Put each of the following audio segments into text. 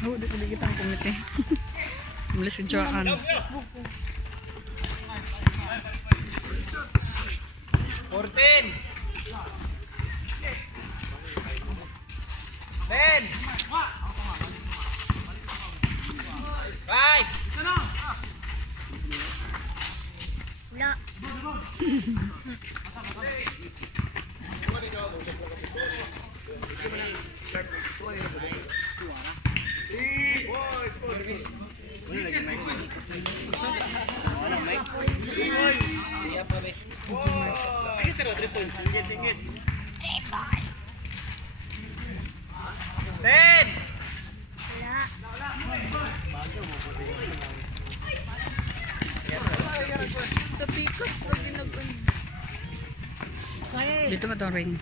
Oh, dili kita ang kumiti. Malis si Joan. 14 10 5 Wala. Sige, tara, triple. Singit. 10 Sa Picos, lagi Dito ba itong ring?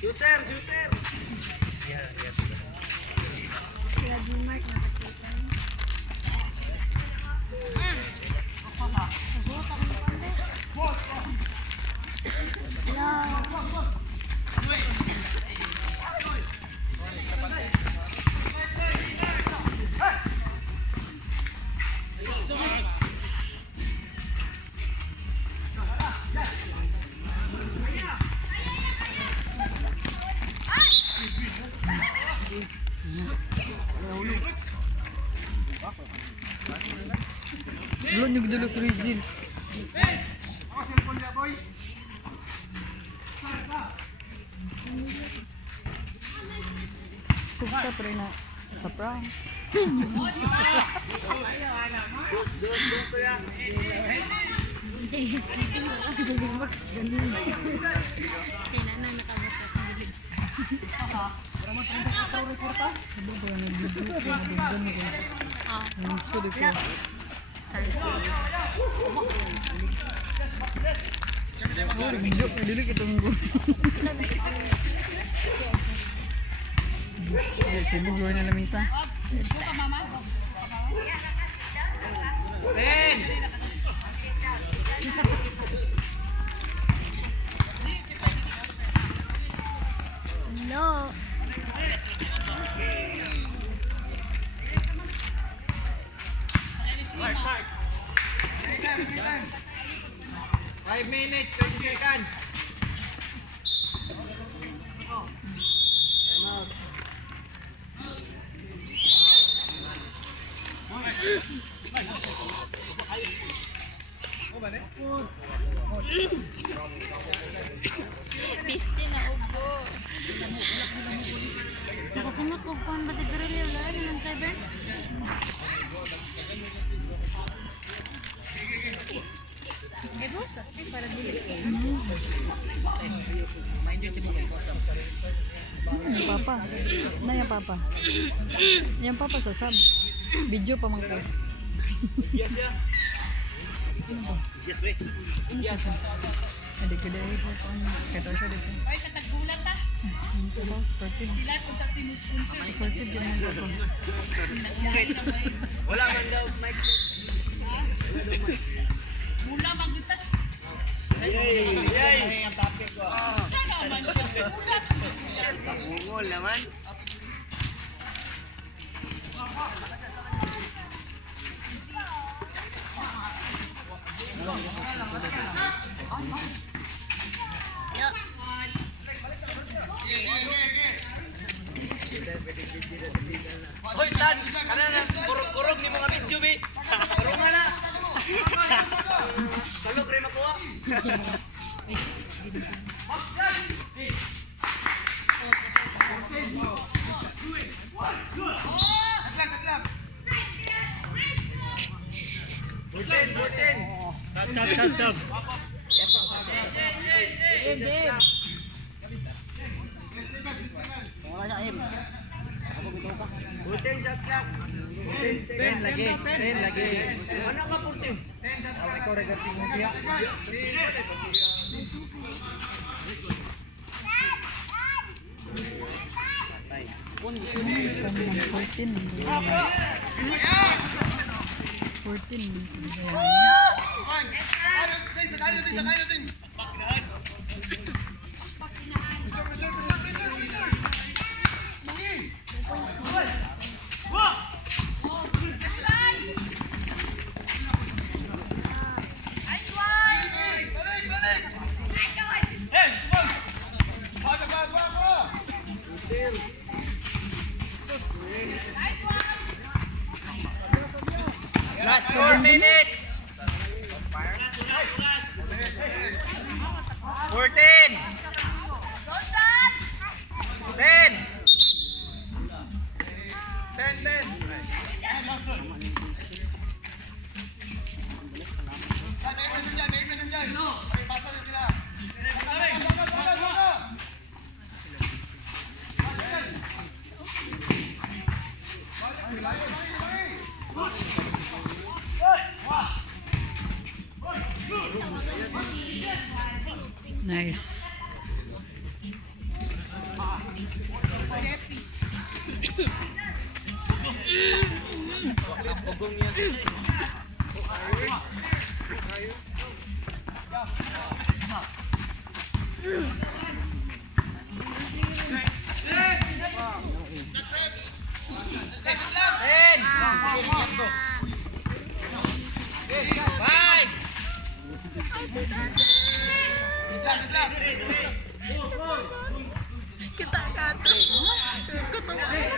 Shooter. Lagi mark nakakita. Belum nyo dulu si Rizil. Suka pa rin na sa prank. Kailangan nakabasa. Sulit ko. Oh, video ka dili kita tunggu. Sibuk dulu na lamisa. 10 No. 5 minutes, 20 seconds. Piste na upo. Nakasunod ko kung ba't i-drill yung lagi ng 7? boss, para dili. Yung papa. Na yung papa. Yung papa sa sub. Video pa man ko. Yes, yeah. Yes, wait. Yes. Ada kedai po kan. Kata saya dito. Ay, sa tagbulat ta. Sila kung tato yung sponsor. Wala man daw, Mike. Mula magutas. Yay! Ang topic ko. Sana man siya. Ulat. Bungol naman. Hoy, Tan! Kana na, kurog-kurog ni mga video, be! Kurog nga na! Salog rin makuha! Burten! Sab! Burten, shot clock! 10 lagi. Ano ka, Burten? Ikaw regating mo siya. Kami ng 14. 14. 14. 10. 10. Nice.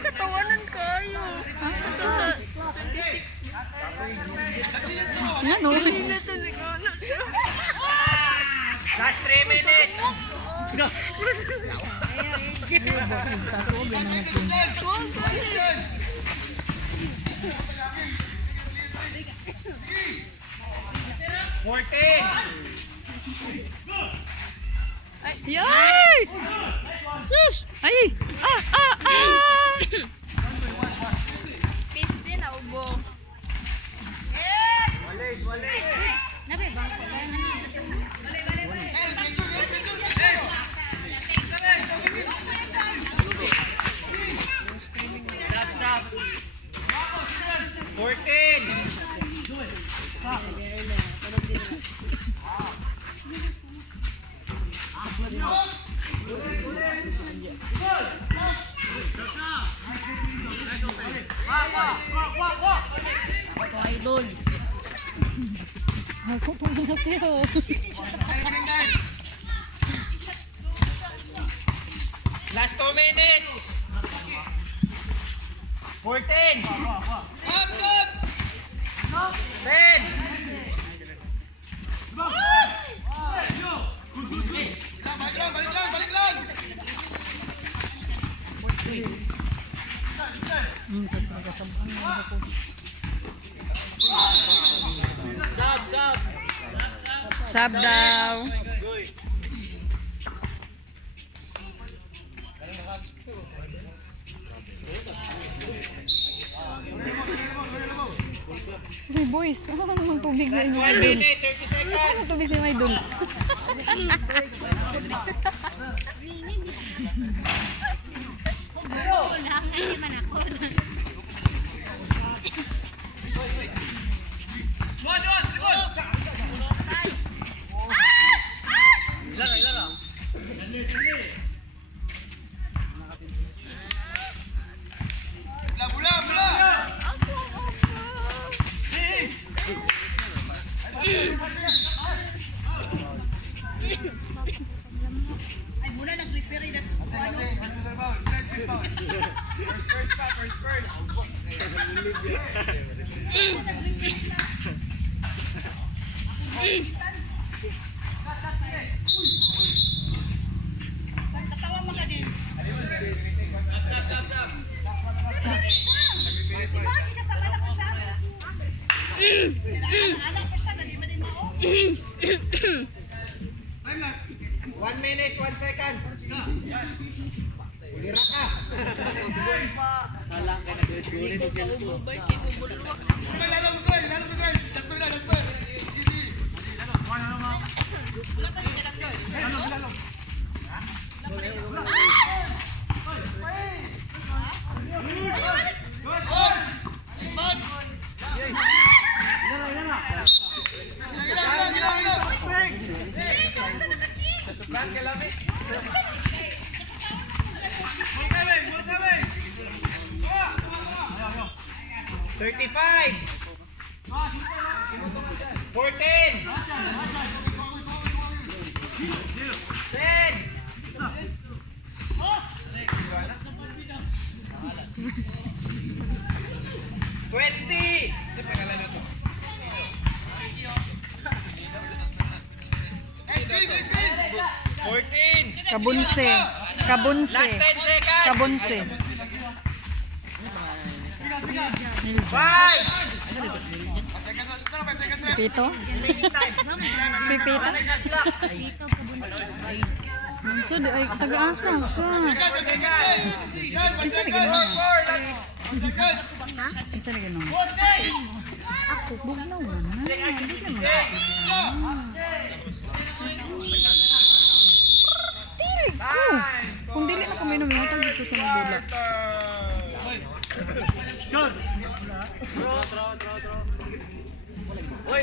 Katawanan kayo. Ito sa 26. Ano? Hindi na talaga. Last 3 minutes. Sa loob yan ang natin. 14. Yay! Sus! Ay! Peace din, ubo. Nabe, bang ko kaya Stop. 14. Ako pa na tayo. Last 2 minutes. 14. 10. Sub daw. Hey boys, ano naman tubig na Last inyo 1 idol? minute, 30 seconds. Ano tubig na inyo idol? One minute, 1 second. Ulira ka. Thirty-five. 14. 10. 20. Green. Kabunse. Kabunse. Last 10 seconds. Kabunse. Nilja. Pipito? Pipito? So, ay, taga-asa ka. Isa na gano'n. Isa na gano'n. Ako, bugnaw na. Hindi ka naman. Dili ko. Kung dili na kami naman, matag dito sa Mandela. Oy,